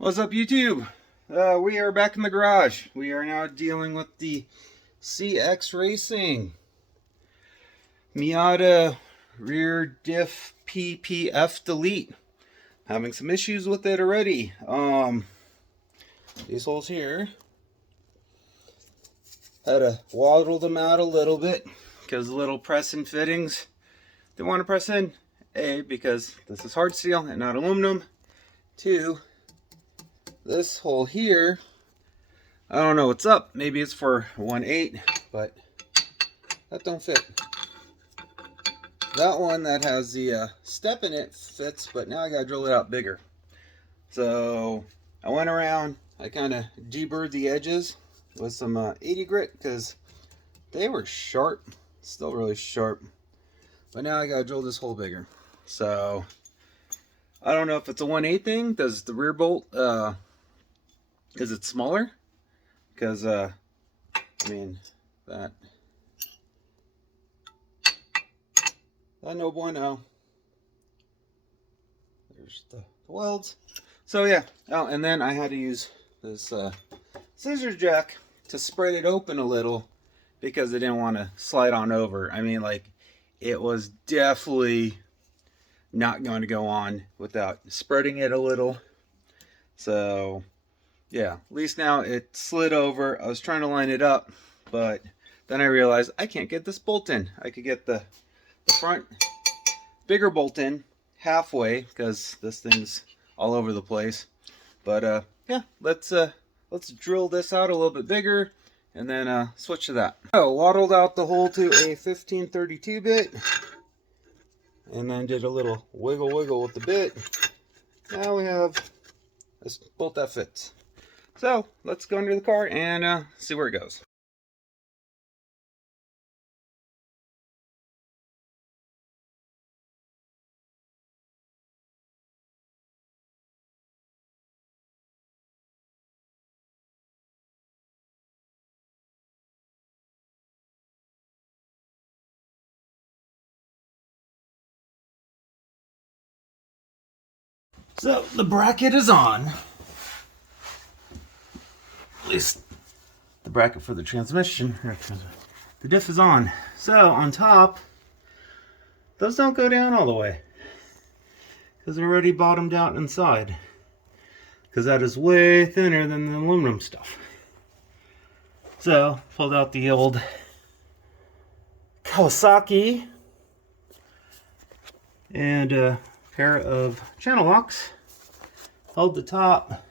What's up, YouTube? We are back in the garage. We are now dealing with the Cxracing Miata rear diff PPF delete. Having some issues with it already. These holes here, had to waddle them out a little bit because the little press and fittings didn't want to press in. A, because this is hard steel and not aluminum. Two, this hole here, I don't know what's up. Maybe it's for 1/8, but that don't fit. That one that has the step in it fits, but now I gotta drill it out bigger. So I went around, I kind of deburred the edges with some 80 grit because they were sharp, still really sharp. But now I gotta drill this hole bigger. So I don't know if it's a 1/8 thing. Does the rear bolt, is it smaller? Because, I mean, that no bueno. There's the welds. So yeah, oh, and then I had to use this scissor jack to spread it open a little because I didn't want to slide on over. I mean, like, it was definitely not going to go on without spreading it a little. So yeah, at least now it slid over. I was trying to line it up, but then I realized I can't get this bolt in. I could get the front bigger bolt in halfway because this thing's all over the place. But yeah, let's drill this out a little bit bigger and then switch to that. So waddled out the hole to a 1532 bit and then did a little wiggle with the bit. Now we have this bolt that fits. So let's go under the car and see where it goes. So the bracket is on. At least the bracket for the transmission. The diff is on. So on top, those don't go down all the way because they're already bottomed out inside. Because that is way thinner than the aluminum stuff. So pulled out the old Kawasaki and a pair of channel locks. Held the top.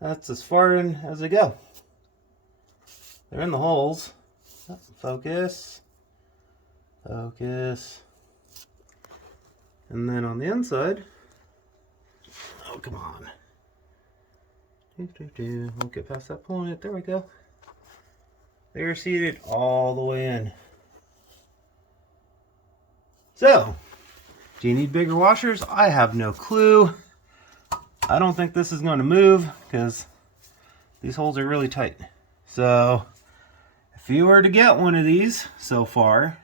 That's as far in as they go. They're in the holes. Focus. Focus. And then on the inside, oh, come on. Won't get past that point. There we go. They're seated all the way in. So, do you need bigger washers? I have no clue. I don't think this is going to move because these holes are really tight. So if you were to get one of these so far,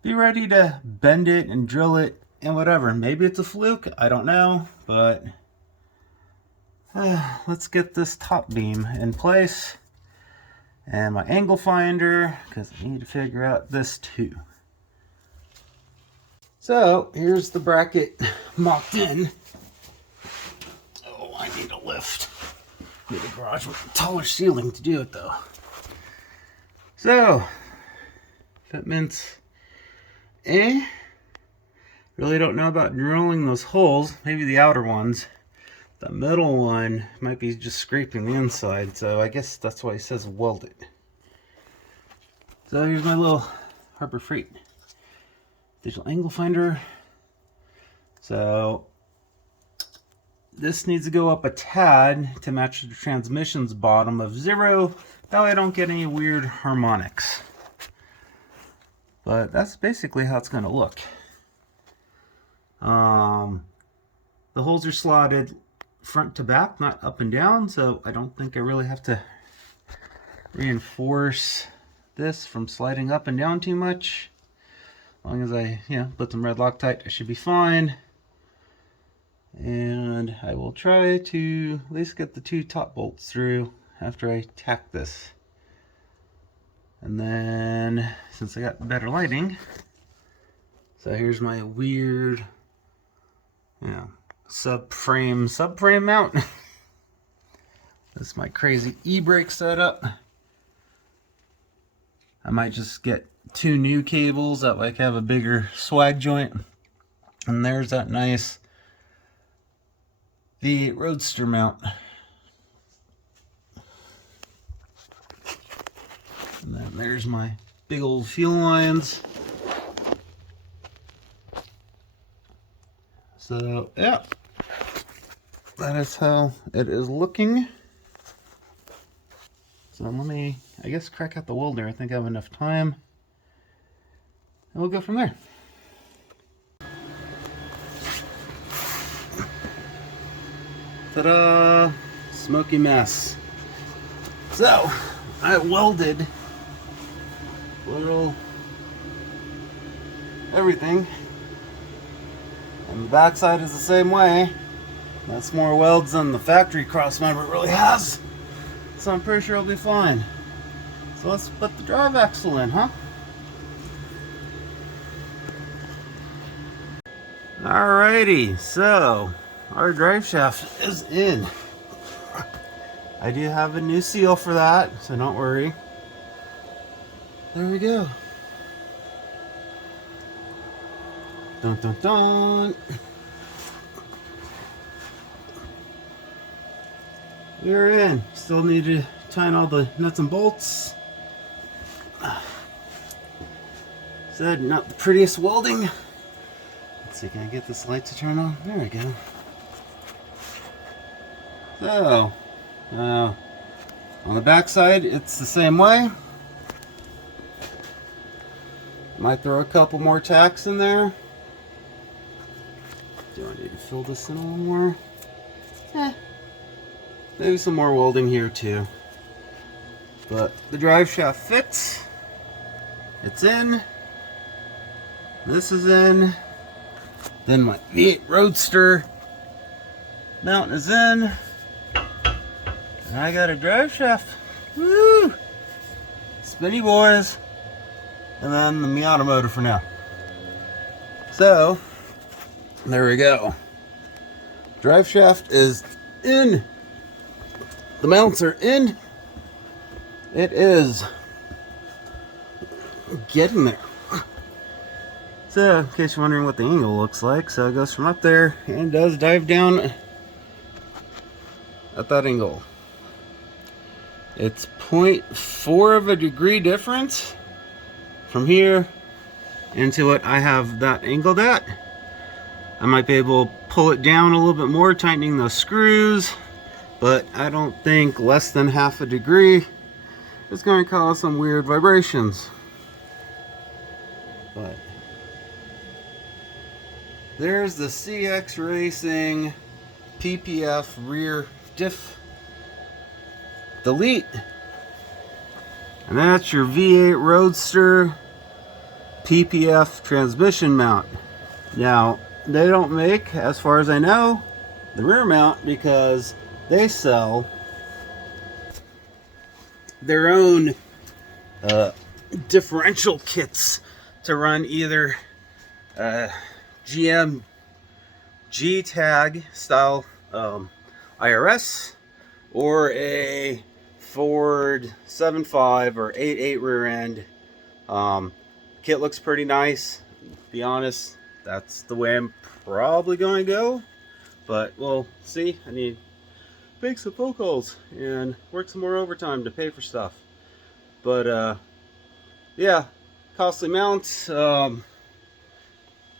be ready to bend it and drill it and whatever. Maybe it's a fluke, I don't know, but let's get this top beam in place and my angle finder because I need to figure out this too. So here's the bracket mocked in. Oh, I need a lift. Need a garage with a taller ceiling to do it though. So, fitments, really don't know about drilling those holes. Maybe the outer ones. The middle one might be just scraping the inside, so I guess that's why he says weld it. So here's my little Harbor Freight digital angle finder. So this needs to go up a tad to match the transmission's bottom of 0. That way I don't get any weird harmonics. But that's basically how it's going to look. The holes are slotted front to back, not up and down, so I don't think I really have to reinforce this from sliding up and down too much. As long as I, put some red Loctite, I should be fine. And I will try to at least get the 2 top bolts through after I tack this. And then, since I got better lighting, so here's my weird, subframe mount. This is my crazy e-brake setup. I might just get 2 new cables, that way I can have a bigger swag joint. And there's that nice V8 Roadster mount. And then there's my big old fuel lines. So, yeah, that is how it is looking. So let me, I guess, crack out the welder. I think I have enough time. And we'll go from there. Ta-da! Smoky mess. So, I welded little everything. And the backside is the same way. That's more welds than the factory cross member really has. So I'm pretty sure it'll be fine. So let's put the drive axle in, huh? Alrighty, so our drive shaft is in. I do have a new seal for that, so don't worry. There we go. Dun dun dun. We're in. Still need to tighten all the nuts and bolts. Said not the prettiest welding. Let's see, can I get this light to turn on? There we go. So, on the back side, it's the same way. Might throw a couple more tacks in there. Do I need to fill this in a little more? Maybe some more welding here too. But the drive shaft fits. It's in. This is in. Then my V8 Roadster mount is in. And I got a drive shaft. Woo! Spinny boys. And then the Miata motor for now. So, there we go. Drive shaft is in. The mounts are in. It is getting there. So, in case you're wondering what the angle looks like, so it goes from up there and does dive down at that angle. It's 0.4 of a degree difference from here into what I have that angled at. I might be able to pull it down a little bit more, tightening those screws, but I don't think less than half a degree is going to cause some weird vibrations. But there's the Cxracing PPF rear diff delete, and that's your V8 Roadster PPF transmission mount. Now, they don't make, as far as I know, the rear mount because they sell their own differential kits to run either GM G-Tag style IRS or a Ford 7.5 or 8.8 rear end. Kit looks pretty nice. To be honest, that's the way I'm probably going to go, but we'll see. I need to make some phone calls and work some more overtime to pay for stuff. But yeah, costly mounts. The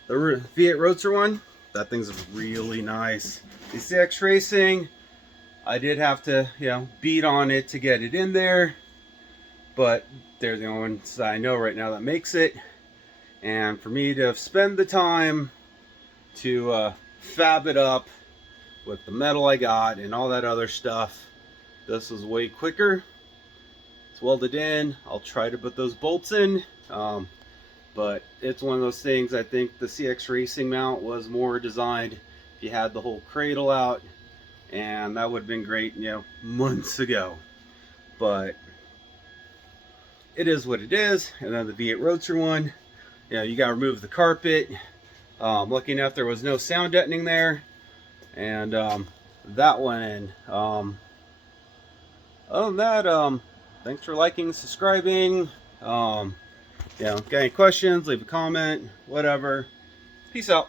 V8 Roadster one, that thing's really nice. The Cxracing, I did have to, beat on it to get it in there, but they're the only ones that I know right now that makes it. And for me to spend the time to fab it up with the metal I got and all that other stuff, this was way quicker. It's welded in. I'll try to put those bolts in, but it's one of those things. I think the Cxracing mount was more designed if you had the whole cradle out, and that would have been great, you know, months ago. But it is what it is. And then the V8 Roadster one, you know, you got to remove the carpet. Lucky enough, there was no sound deadening there, and that went in. Other than that, thanks for liking, subscribing. You know, got any questions, leave a comment, whatever. Peace out.